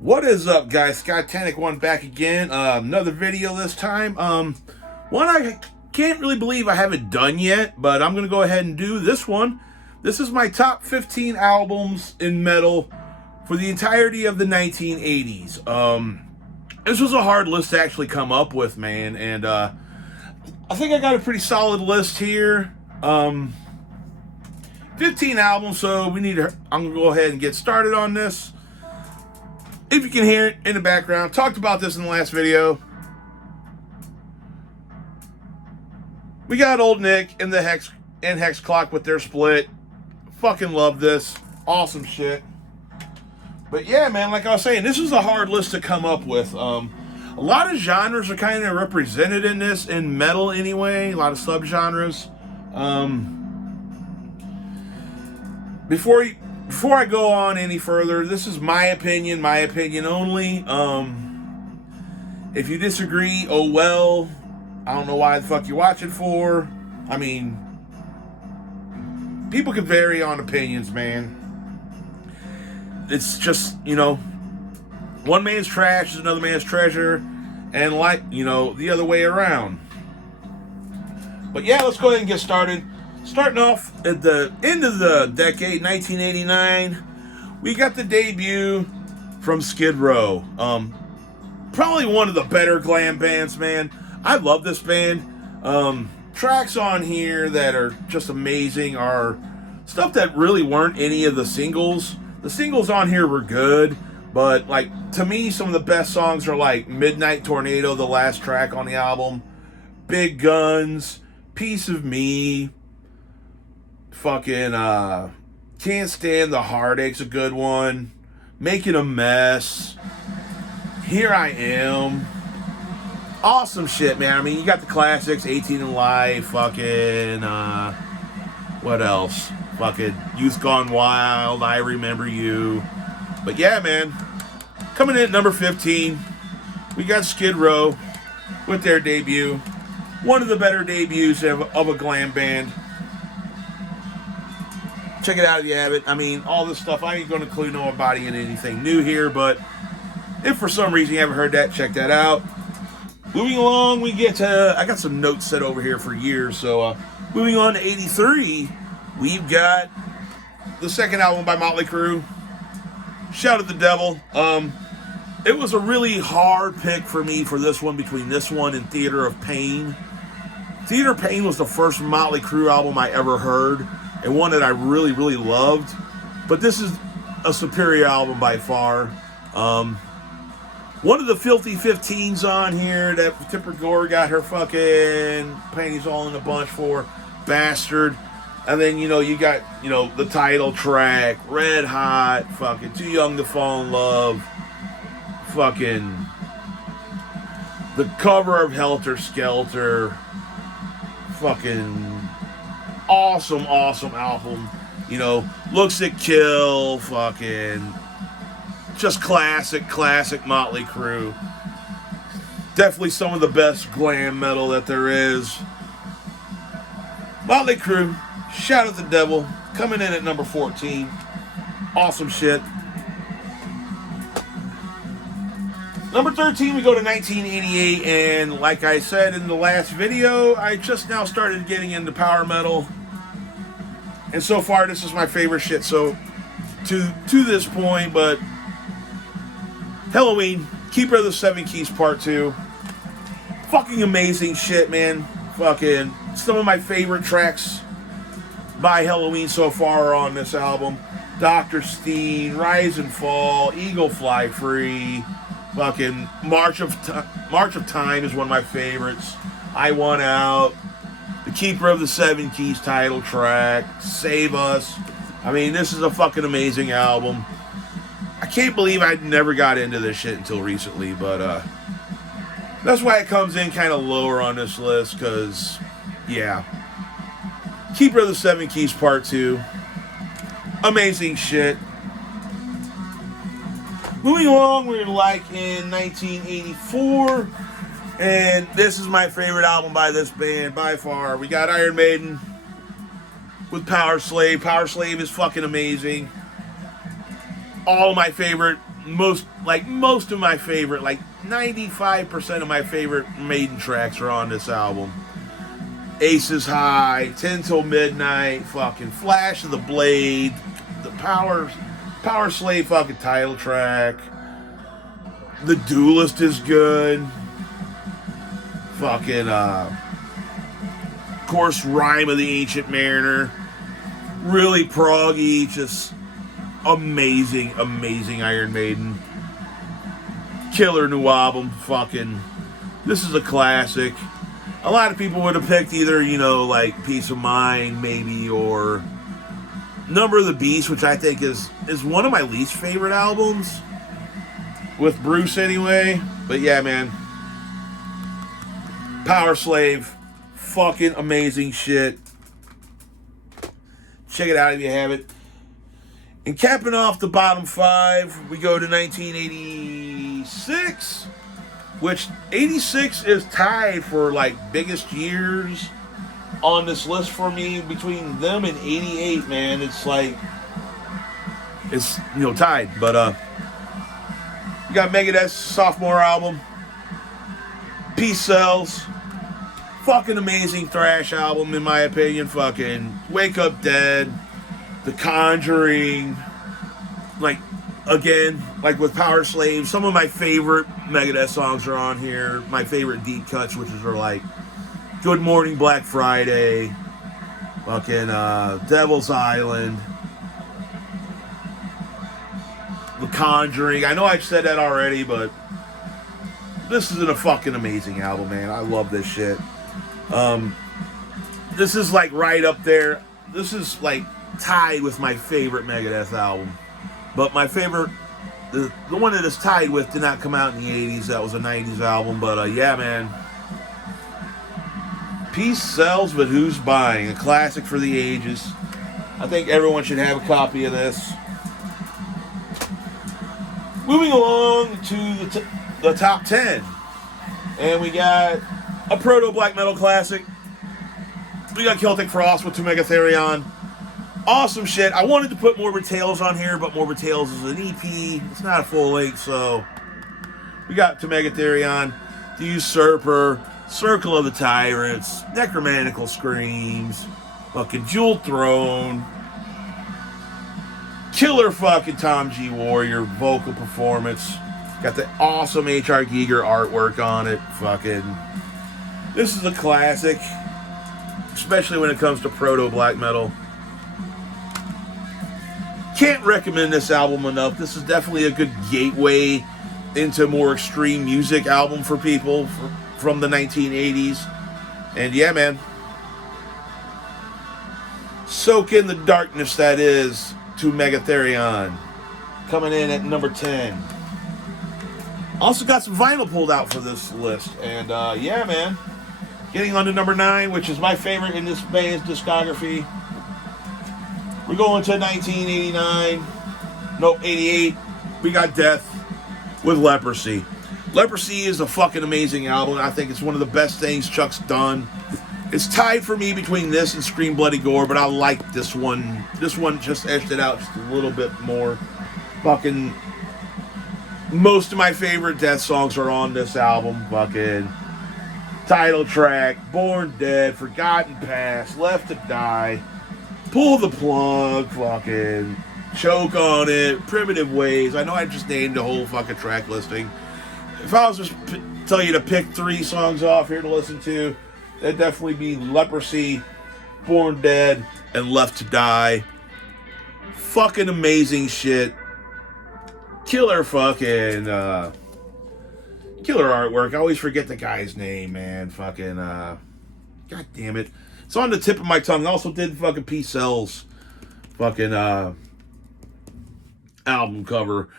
What is up, guys? Skytanic1 back again. Another video this time. One I can't really believe I haven't done yet, but I'm going to go ahead and do this one. This is my top 15 albums in metal for the entirety of the 1980s. This was a hard list to actually come up with, man, and I think I got a pretty solid list here. 15 albums, so I'm going to go ahead and get started on this. If you can hear it in the background, talked about this in the last video. We got Old Nick and the Hex Clock with their split. Fucking love this. Awesome shit. But yeah, man, like I was saying, this is a hard list to come up with. A lot of genres are kind of represented in this, in metal anyway. A lot of subgenres. Before I go on any further, this is my opinion only. If you disagree, oh well. I don't know why the fuck you're watching for. I mean, people can vary on opinions, man. It's just, one man's trash is another man's treasure, and the other way around. But yeah, let's go ahead and get started. Starting off at the end of the decade, 1989, we got the debut from Skid Row. Probably one of the better glam bands, man. I love this band. Tracks on here that are just amazing are stuff that really weren't any of the singles. The singles on here were good, but to me, some of the best songs are like Midnight Tornado, the last track on the album, Big Guns, Piece of Me, fucking Can't Stand the Heartache's a good one, Making a Mess, Here I Am. Awesome shit, man. I mean, you got the classics, 18 in Life, fucking what else? Fucking Youth Gone Wild, I Remember You. But yeah, man, coming in at number 15, we got Skid Row with their debut. One of the better debuts of a glam band. Check it out if you have it. I mean, all this stuff, I ain't going to clue nobody in anything new here, but if for some reason you haven't heard that, check that out. Moving along, we get to, I got some notes set over here for years, so moving on to 83, we've got the second album by Motley Crue, Shout at the Devil. It was a really hard pick for me for this one, between this one and Theater of Pain. Theater of Pain was the first Motley Crue album I ever heard, and one that I really, really loved. But this is a superior album by far. One of the Filthy 15s on here that Tipper Gore got her fucking panties all in a bunch for, Bastard. And then, you got, the title track, Red Hot, fucking Too Young to Fall in Love, fucking the cover of Helter Skelter, fucking awesome album. Looks That Kill, fucking just classic Motley Crue. Definitely some of the best glam metal that there is. Motley Crue, Shout at the Devil, coming in at number 14. Awesome shit. Number 13, we go to 1988, and like I said in the last video, I just now started getting into power metal. And so far, this is my favorite shit, so to this point, but Halloween, Keeper of the Seven Keys Part 2. Fucking amazing shit, man. Fucking some of my favorite tracks by Halloween so far are on this album. Dr. Steen, Rise and Fall, Eagle Fly Free, fucking March of Time is one of my favorites. I Want Out, the Keeper of the Seven Keys title track, Save Us. I mean, this is a fucking amazing album. I can't believe I never got into this shit until recently, but that's why it comes in kind of lower on this list, because, yeah. Keeper of the Seven Keys Part 2. Amazing shit. Moving along, we're in 1984, and this is my favorite album by this band, by far. We got Iron Maiden with Power Slave. Power Slave is fucking amazing. All of my favorite most of my favorite, like 95% of my favorite Maiden tracks are on this album. Aces High, 10 Till Midnight, fucking Flash of the Blade, the Power Slave fucking title track. The Duelist is good. Fucking, of course, Rhyme of the Ancient Mariner. Really proggy, just amazing Iron Maiden. Killer new album, fucking. This is a classic. A lot of people would have picked either, like Peace of Mind, maybe, or Number of the Beast, which I think is one of my least favorite albums. With Bruce, anyway. But yeah, man. Power Slave. Fucking amazing shit. Check it out if you have it. And capping off the bottom 5, we go to 1986. Which 86 is tied for like biggest years on this list for me. Between them and 88, man, it's like it's tied. But you got Megadeth's sophomore album, Peace Sells, fucking amazing thrash album in my opinion. Fucking Wake Up Dead, The Conjuring, like. Again, like with Power Slave, some of my favorite Megadeth songs are on here. My favorite deep cuts, which are like Good Morning Black Friday, fucking Devil's Island, The Conjuring. I know I've said that already, but this is a fucking amazing album, man. I love this shit. This is like right up there. This is like tied with my favorite Megadeth album. But my favorite, the one that is tied with, did not come out in the 80s. That was a 90s album. But yeah, man. Peace Sells, but who's buying? A classic for the ages. I think everyone should have a copy of this. Moving along to the top 10. And we got a proto-black metal classic. We got Celtic Frost with To Megatherion. Awesome shit. I wanted to put Morbid Tales on here, but Morbid Tales is an EP. It's not a full length, so we got To Megatherion, The Usurper, Circle of the Tyrants, Necromantical Screams, fucking Jewel Throne, killer fucking Tom G. Warrior vocal performance. Got the awesome H.R. Giger artwork on it. Fucking, this is a classic, especially when it comes to proto-black metal. Can't recommend this album enough. This is definitely a good gateway into more extreme music album for people from the 1980s. And yeah, man. Soak in the darkness that is To Megatherion. Coming in at number 10. Also got some vinyl pulled out for this list. And yeah, man. Getting on to number 9, which is my favorite in this band's discography. We're going to 1989. Nope, 88. We got Death with Leprosy. Leprosy is a fucking amazing album. I think it's one of the best things Chuck's done. It's tied for me between this and Scream Bloody Gore, but I like this one. This one just edged it out just a little bit more. Fucking most of my favorite Death songs are on this album. Fucking title track, Born Dead, Forgotten Past, Left to Die, Pull the Plug, fucking Choke on It, Primitive Ways. I know I just named the whole fucking track listing. If I was just tell you to pick 3 songs off here to listen to, that'd definitely be Leprosy, Born Dead, and Left to Die. Fucking amazing shit. Killer fucking killer artwork. I always forget the guy's name, man. Fucking god damn it. It's on the tip of my tongue. I also did fucking Peace Sells fucking album cover.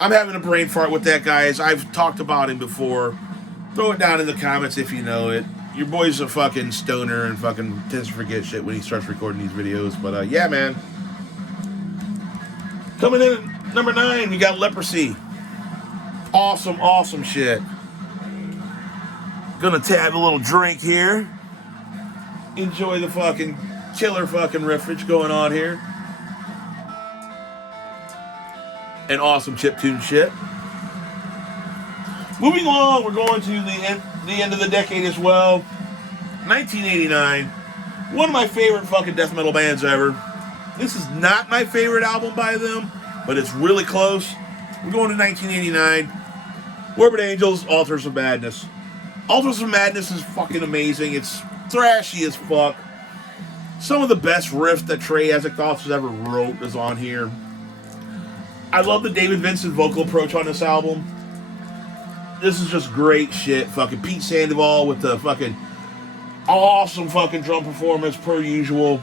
I'm having a brain fart with that, guys. I've talked about him before. Throw it down in the comments if you know it. Your boy's a fucking stoner and fucking tends to forget shit when he starts recording these videos. But yeah, man. Coming in at number 9, we got Leprosy. Awesome, awesome shit. Gonna have a little drink here. Enjoy the fucking killer fucking riffage going on here. and awesome chiptune shit. Moving along, we're going to the end of the decade as well. 1989. One of my favorite fucking death metal bands ever. This is not my favorite album by them, but it's really close. We're going to 1989. Morbid Angels, Altars of Madness. Altars of Madness is fucking amazing. It's thrashy as fuck. Some of the best riff that Trey Azagthoth ever wrote is on here. I love the David Vincent vocal approach on this album. This is just great shit. Fucking Pete Sandoval with the fucking awesome fucking drum performance per usual.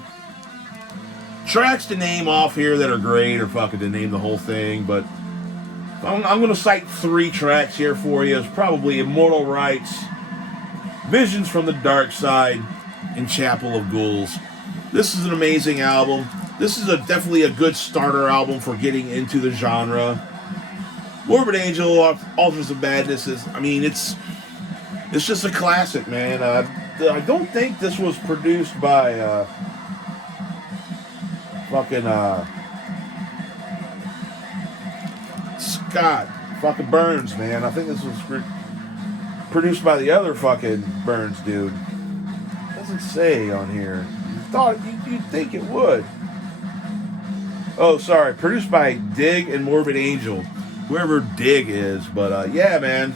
Tracks to name off here that are great, or fucking to name the whole thing, but I'm going to cite 3 tracks here for you. It's probably Immortal Rites, Visions from the Dark Side, and Chapel of Ghouls. This is an amazing album. This is definitely a good starter album for getting into the genre. Morbid Angel, Altars of Madness is, I mean, it's just a classic, man. I don't think this was produced by Scott fucking Burns, man. I think this was produced by the other fucking Burns dude. Doesn't say on here. You'd think it would. Oh, sorry. Produced by Dig and Morbid Angel. Whoever Dig is. But, yeah, man.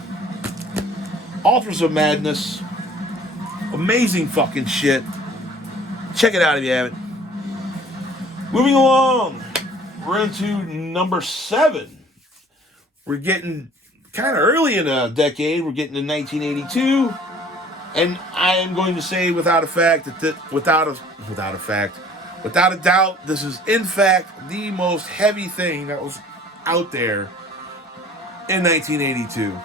Altars of Madness. Amazing fucking shit. Check it out if you haven't. Moving along. We're into number 7. We're getting kind of early in the decade. We're getting to 1982. And I am going to say without a doubt, this is in fact the most heavy thing that was out there in 1982.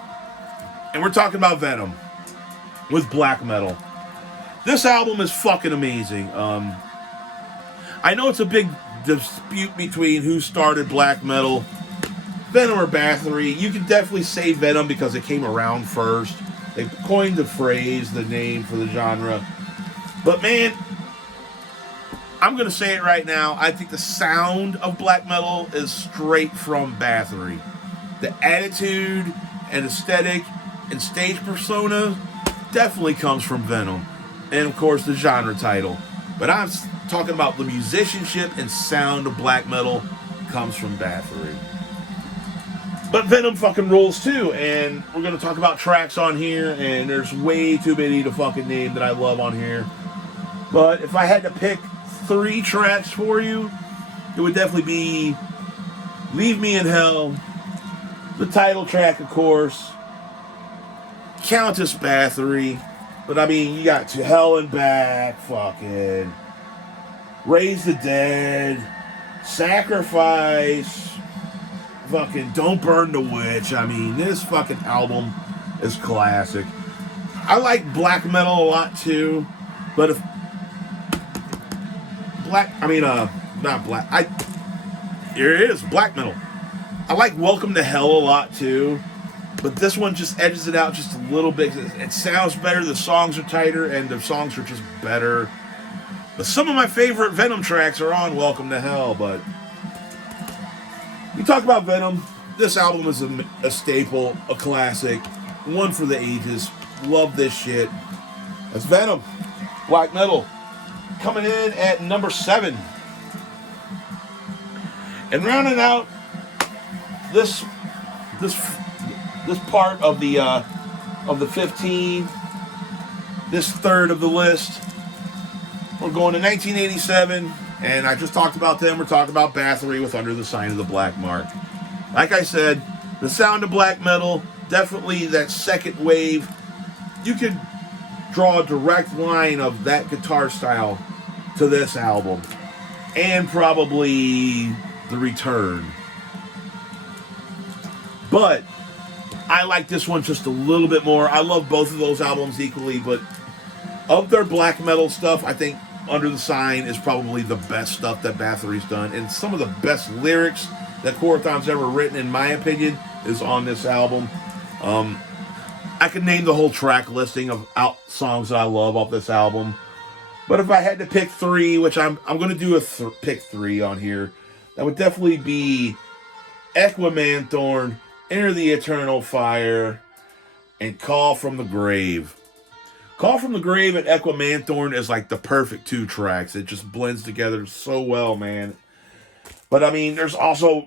And we're talking about Venom with black metal. This album is fucking amazing. I know it's a big dispute between who started black metal, Venom or Bathory. You can definitely say Venom because it came around first. They coined the phrase, the name for the genre. But man, I'm going to say it right now. I think the sound of black metal is straight from Bathory. The attitude and aesthetic and stage persona definitely comes from Venom. And of course the genre title. But I'm talking about the musicianship and sound of black metal comes from Bathory. But Venom fucking rules too, and we're going to talk about tracks on here, and there's way too many to fucking name that I love on here. But if I had to pick 3 tracks for you, it would definitely be Leave Me in Hell, the title track, of course, Countess Bathory, but I mean, you got To Hell and Back, fucking Raise the Dead, Sacrifice, fucking Don't Burn the Witch. I mean, this fucking album is classic. I like black metal a lot too, but if here it is, black metal. I like Welcome to Hell a lot too, but this one just edges it out just a little bit. It sounds better, the songs are tighter, and the songs are just better. But some of my favorite Venom tracks are on Welcome to Hell, but we talk about Venom. This album is a staple, a classic, one for the ages. Love this shit. That's Venom, black metal, coming in at number 7. And rounding out this part of the 15, this third of the list, we're going to 1987. And I just talked about them. We're talking about Bathory with Under the Sign of the Black Mark. Like I said, the sound of black metal, definitely that second wave. You could draw a direct line of that guitar style to this album. And probably The Return. But I like this one just a little bit more. I love both of those albums equally, but of their black metal stuff, I think Under the Sign is probably the best stuff that Bathory's done, and some of the best lyrics that Corathon's ever written, in my opinion, is on this album. I could name the whole track listing of songs that I love off this album, but if I had to pick 3, which I'm going to do pick 3 on here, that would definitely be Equimanthorn, Enter the Eternal Fire, and Call from the Grave. Call from the Grave and Equimanthorn is like the perfect 2 tracks. It just blends together so well, man. But I mean, there's also,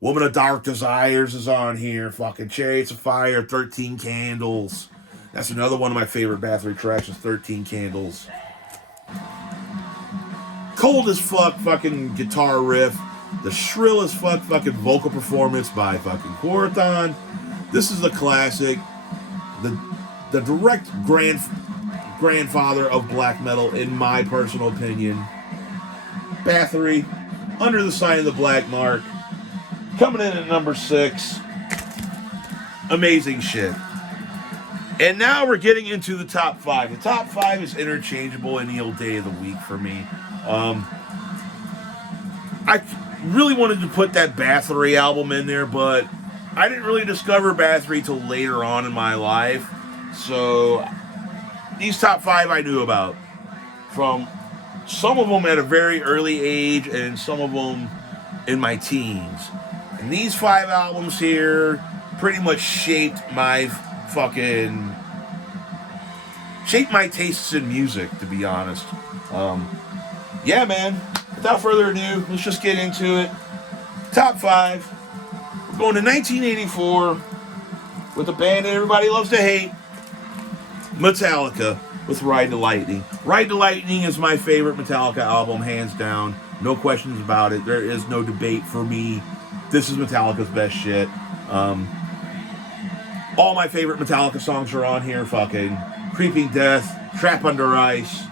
Woman of Dark Desires is on here. Fucking Chariots of Fire, 13 Candles. That's another one of my favorite Bathory tracks is 13 Candles. Cold as fuck fucking guitar riff. The shrill as fuck fucking vocal performance by fucking Quorthon. This is a classic. The direct grandfather of black metal, in my personal opinion. Bathory, Under the Sign of the Black Mark, coming in at number 6. Amazing shit. And now we're getting into the top 5. The top 5 is interchangeable any old day of the week for me. I really wanted to put that Bathory album in there, but I didn't really discover Bathory till later on in my life. So these top 5 I knew about. From some of them at a very early age and some of them in my teens. And these 5 albums here pretty much shaped my tastes in music, to be honest. Yeah, man. Without further ado, let's just get into it. Top 5. We're going to 1984 with a band that everybody loves to hate. Metallica with Ride the Lightning. Ride the Lightning is my favorite Metallica album, hands down. No questions about it. There is no debate for me. This is Metallica's best shit. All my favorite Metallica songs are on here. Fucking Creeping Death, Trap Under Ice,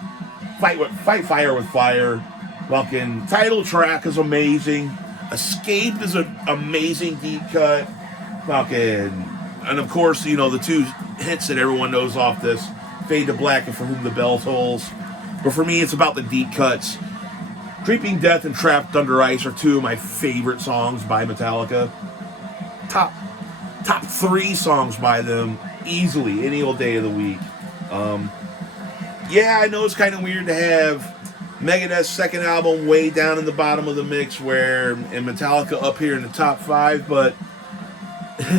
Fight Fire with Fire. Fucking title track is amazing. Escape is an amazing deep cut. Fucking, and of course, the 2 hits that everyone knows off this, Fade to Black and For Whom the Bell Tolls. But for me, it's about the deep cuts. Creeping Death and Trapped Under Ice are 2 of my favorite songs by Metallica. Top 3 songs by them, easily, any old day of the week. Yeah, I know it's kind of weird to have Megadeth's second album way down in the bottom of the mix, and Metallica up here in the top 5, but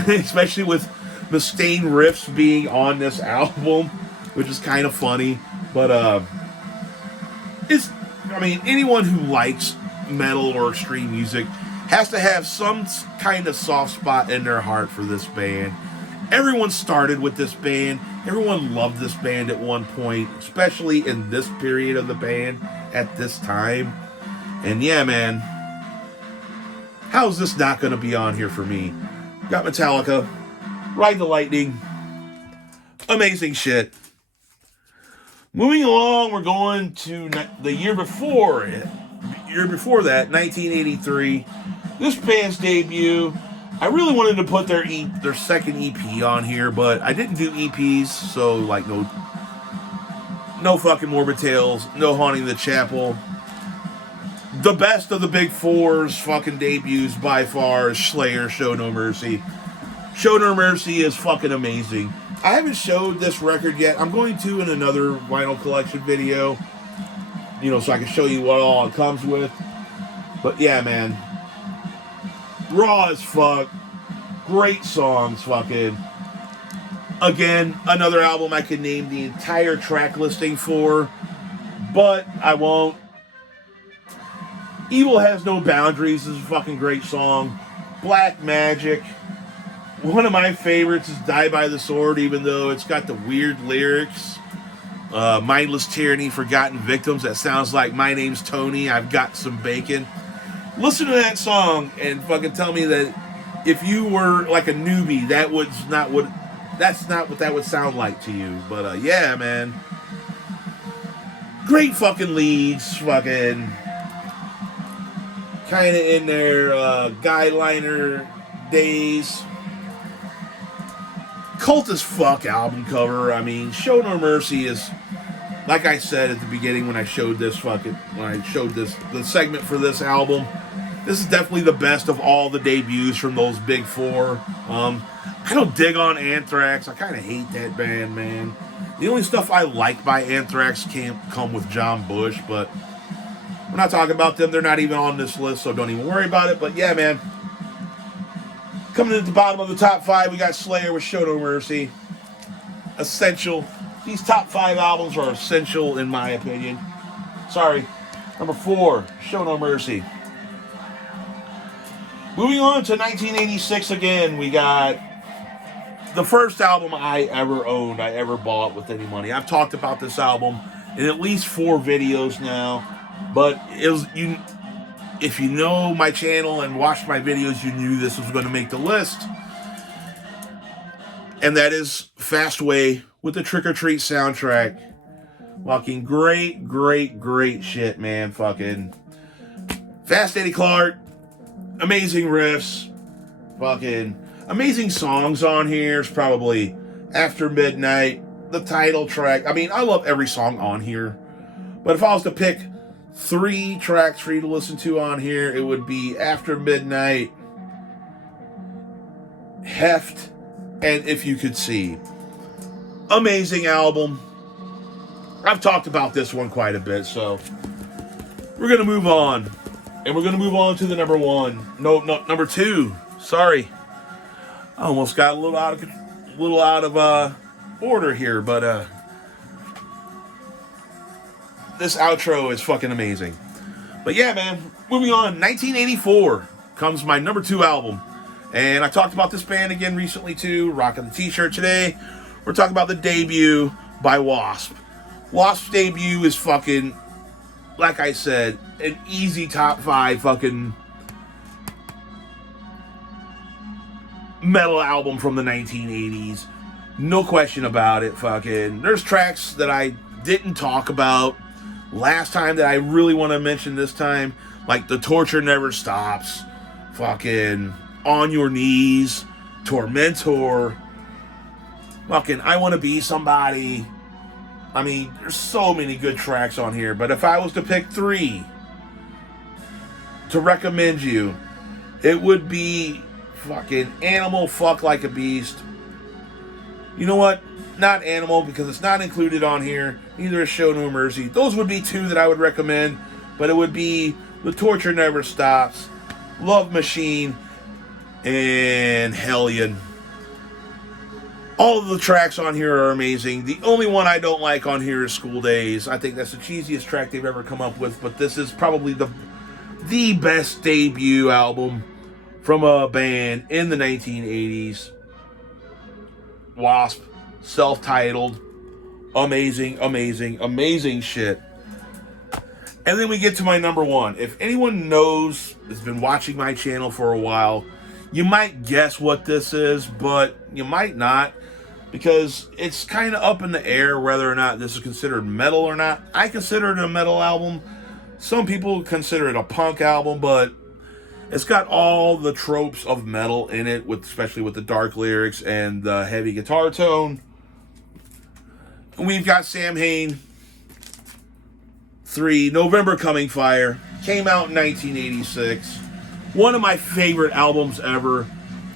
especially with Mustaine riffs being on this album, which is kind of funny. But anyone who likes metal or extreme music has to have some kind of soft spot in their heart for this band. Everyone started with this band. Everyone loved this band at one point, especially in this period of the band at this time. And yeah, man, how's this not going to be on here for me? Got Metallica, Ride the Lightning, amazing shit. Moving along, we're going to the year before that, 1983. This band's debut. I really wanted to put their second EP on here, but I didn't do EPs, so like no fucking Morbid Tales, no Haunting the Chapel. The best of the Big Four's fucking debuts by far is Slayer, Show No Mercy. Show No Mercy is fucking amazing. I haven't showed this record yet. I'm going to in another vinyl collection video, so I can show you what all it comes with. But yeah, man. Raw as fuck. Great songs, fucking. Again, another album I could name the entire track listing for, but I won't. Evil Has No Boundaries is a fucking great song. Black Magic. One of my favorites is Die by the Sword, even though it's got the weird lyrics. Mindless Tyranny, Forgotten Victims. That sounds like My Name's Tony, I've Got Some Bacon. Listen to that song and fucking tell me that if you were like a newbie, that's not what that would sound like to you. But yeah, man. Great fucking leads, fucking kind of in their guideliner days. Cult as fuck album cover. I mean, Show No Mercy is, like I said at the beginning when I showed the segment for this album, this is definitely the best of all the debuts from those Big Four. I don't dig on Anthrax. I kind of hate that band, man. The only stuff I like by Anthrax can't come with John Bush, but we're not talking about them. They're not even on this list, so don't even worry about it. But yeah, man. Coming in at the bottom of the top 5, we got Slayer with Show No Mercy. Essential. These top 5 albums are essential in my opinion. Sorry. Number 4, Show No Mercy. Moving on to 1986 again, we got the first album I ever owned, I ever bought with any money. I've talked about this album in at least 4 videos now, but if you know my channel and watched my videos, you knew this was going to make the list. And that is Fastway with the Trick or Treat soundtrack. Fucking great shit, man. Fucking Fast Eddie Clark. Amazing riffs. Fucking amazing songs on here. It's probably After Midnight, the title track. I mean, I love every song on here. But if I was to pick 3 tracks for you to listen to on here, it would be After Midnight, Heft, and If You Could See. Amazing album. I've talked about this one quite a bit, so we're going to move on. And we're going to move on to the number 1. No, number 2. Sorry. I almost got a little out of order here, but this outro is fucking amazing. But yeah, man, moving on. 1984 comes my number 2 album. And I talked about this band again recently too, rocking the t-shirt today. We're talking about the debut by Wasp. Wasp's debut is fucking, like I said, an easy top 5 fucking metal album from the 1980s. No question about it. Fucking, there's tracks that I didn't talk about last time that I really want to mention this time, like The Torture Never Stops, fucking On Your Knees, Tormentor, fucking I Want to Be Somebody. I mean, there's so many good tracks on here, but if I was to pick 3 to recommend you, it would be fucking Animal, Fuck Like a Beast. You know what? Not Animal, because it's not included on here. Neither is Show No Mercy. Those would be 2 that I would recommend, but it would be The Torture Never Stops, Love Machine, and Hellion. All of the tracks on here are amazing. The only one I don't like on here is School Days. I think that's the cheesiest track they've ever come up with, but this is probably the best debut album from a band in the 1980s. Wasp, self-titled, amazing shit. And then we get to my number 1. If anyone knows, has been watching my channel for a while, you might guess what this is, but you might not, because it's kind of up in the air whether or not this is considered metal or not. I consider it a metal album. Some people consider it a punk album, but it's got all the tropes of metal in it, especially with the dark lyrics and the heavy guitar tone. We've got Sam Hain 3, November Coming Fire. Came out in 1986. One of my favorite albums ever.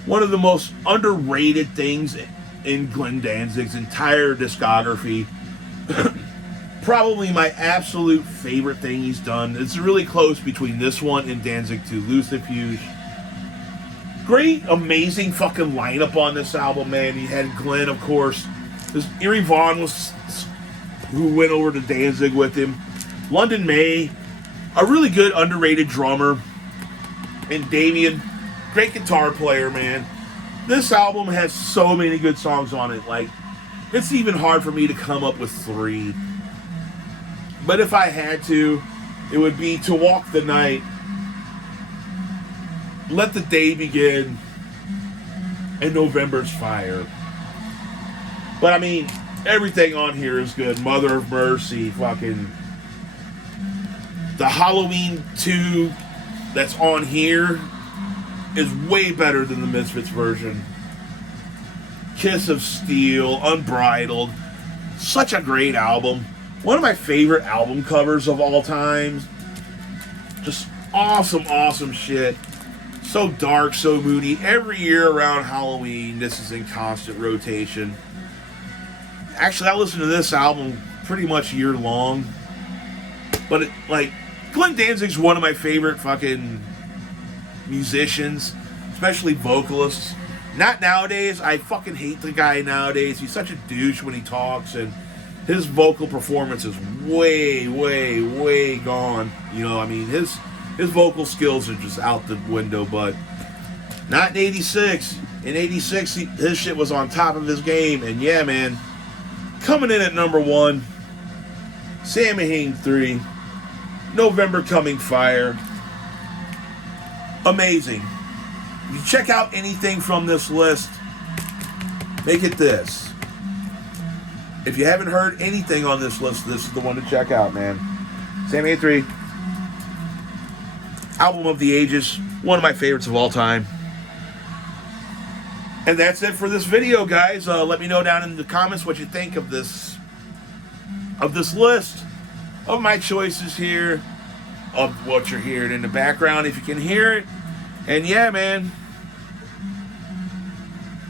One of the most underrated things in Glenn Danzig's entire discography. Probably my absolute favorite thing he's done. It's really close between this one and Danzig 2, Lucifuge. Great, amazing fucking lineup on this album, man. He had Glenn, of course. Erie Vaughn was who went over to Danzig with him. London May, a really good underrated drummer. And Damien, great guitar player, man. This album has so many good songs on it. Like, it's even hard for me to come up with 3. But if I had to, it would be To Walk the Night, Let the Day Begin, and November's Fire. But I mean, everything on here is good. Mother of Mercy, fucking the Halloween 2 that's on here is way better than the Misfits version. Kiss of Steel, Unbridled, such a great album. One of my favorite album covers of all time. Just awesome shit. So dark, so moody. Every year around Halloween, this is in constant rotation. Actually, I listen to this album pretty much year long. But Glenn Danzig's one of my favorite fucking musicians. especially vocalists. Not nowadays. I fucking hate the guy nowadays. He's such a douche when he talks, and his vocal performance is way, way, way gone. You know, I mean, his vocal skills are just out the window, but not in 86. In 86, his shit was on top of his game, and yeah, man, coming in at number 1, Samhain 3, November Coming Fire. Amazing. If you check out anything from this list, make it this. If you haven't heard anything on this list, this is the one to check out, man. Samhain 3, Album of the Ages, one of my favorites of all time. And that's it for this video, guys. Let me know down in the comments what you think of this list of my choices here, of what you're hearing in the background, if you can hear it. And yeah, man,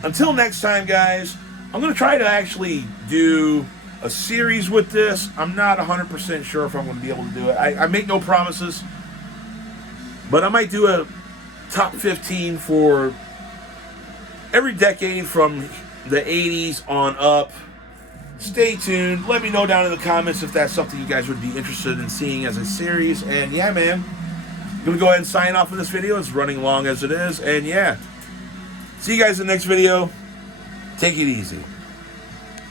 until next time, guys, I'm going to try to actually do a series with this. I'm not 100% sure if I'm going to be able to do it. I make no promises, but I might do a top 15 for every decade from the 80s on up. Stay tuned. Let me know down in the comments if that's something you guys would be interested in seeing as a series. And yeah, man, I'm going to go ahead and sign off of this video. It's running long as it is. And yeah, see you guys in the next video. Take it easy.